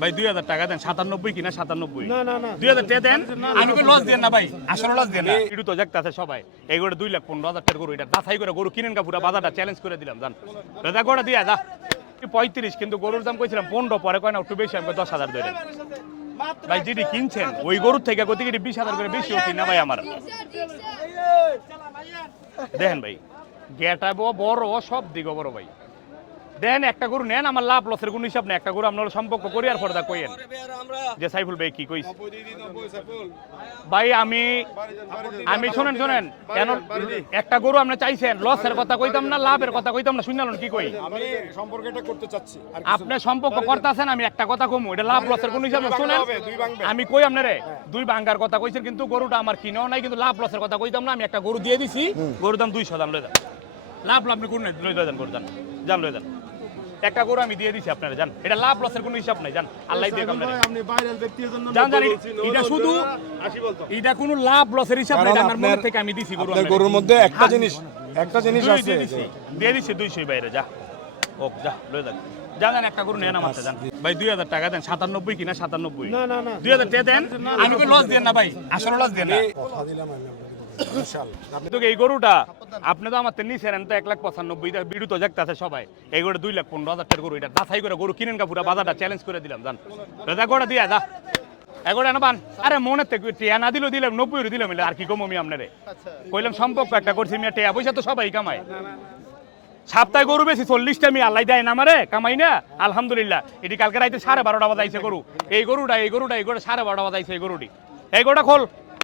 ভাই 2000 টাকা দেন 97 কিনা 97 না 2000 টাকা দেন আমি কই লস দেন না ভাই আসলে লস দেন না একটু তো দেখতাছে সবাই এই গড়ে 2,15,000 টাকা গরু এটা দাছাই করে গরু কিনেন কা পুরো বাজারটা চ্যালেঞ্জ করে দিলাম জান দাদা গোড়া দিয়া দা 35 কিন্তু গরুর দাম কইছিলাম 15 পরে কয় না একটু বেশি আমি 10,000 ধরে ভাই যেটি কিনছেন ওই গরুর থেকে কত কি 20,000 করে বেশি হচ্ছে না ভাই আমার দেখেন ভাই গেটা বড় সব দিকে বড় ভাই দেন একটা গরু নেন আমার লাভ লসের কোনো হিসাব নেই একটা গরু আপনার সম্পর্ক করি আর পর্দা কইেন যে সাইফুল ভাই কি কইস ভাই আমি শোনেন কেন একটা গরু আপনি চাইছেন লসের কথা কইতাম না লাভের কথা কইতাম না শুনলেন কি কই আমি সম্পর্কটা করতে চাচ্ছি আপনি সম্পর্ক করতেছেন আমি একটা কথা কমু এটা লাভ লসের কোনো হিসাব না শুনেন আমি কই আপনারে দুই ভাঙ্গার কথা কইছেন কিন্তু গরুটা আমার কিনেও নাই কিন্তু লাভ লসের কথা কইতাম না আমি একটা গরু দিয়ে দিছি গরুর দাম 200 দাম লয়ে যান লাভ আপনি কোন নাই লয়ে যান গরু জান লয়ে যান একটা গরু আমি দিয়ে দিছি আপনারা জান এটা লাভ লসের কোনো হিসাব নাই জান আল্লাহ দিয়ে আপনারা আপনি ভাইরাল ব্যক্তির জন্য জান এটা শুধু 80 বলতো এটা কোনো লাভ লসের হিসাব নাই আমার মন থেকে আমি দিছি গরু আপনার গরুর মধ্যে একটা জিনিস আছে দিয়ে দিছি 200 বাইরে যা ওক যা লয়ে যান জান একটা গরু নেন আমার জান ভাই 2000 টাকা দেন 97 কিনা 97 না 2000 টাকা দেন আমি কই লস দেন না ভাই আসলে লস দেন না কথা দিলাম আমি কিন্তু এই গরুটা আপনি তো আমার নিছেন তো 1,95,000 বিড়ু তো দেখতাছে সবাই এই গরু 2,15,000 টাকার গরু এটা দাছাই করে গরু কিনেন কা পুরো বাজারটা চ্যালেঞ্জ করে দিলাম জান দাদা গোড়া দিয়া দা এগোড়া না বান আরে মনে থেকে টিয়া না দিল দিলাম 90 দিলাম আর কি কম আমি আপনারে কইলাম সম্পর্ক একটা করছি মিয়া টিয়া পয়সা তো সবাই কামায় সপ্তাহে গরু বেশি 40টা আমি আল্লাহ দেয় না আমারে কামাই না আলহামদুলিল্লাহ এটি কালকে রাইতে 12:30 বাজাইছে গরু এই গরুটা 12:30 বাজাইছে এই গরুটি এই গরুটা খোল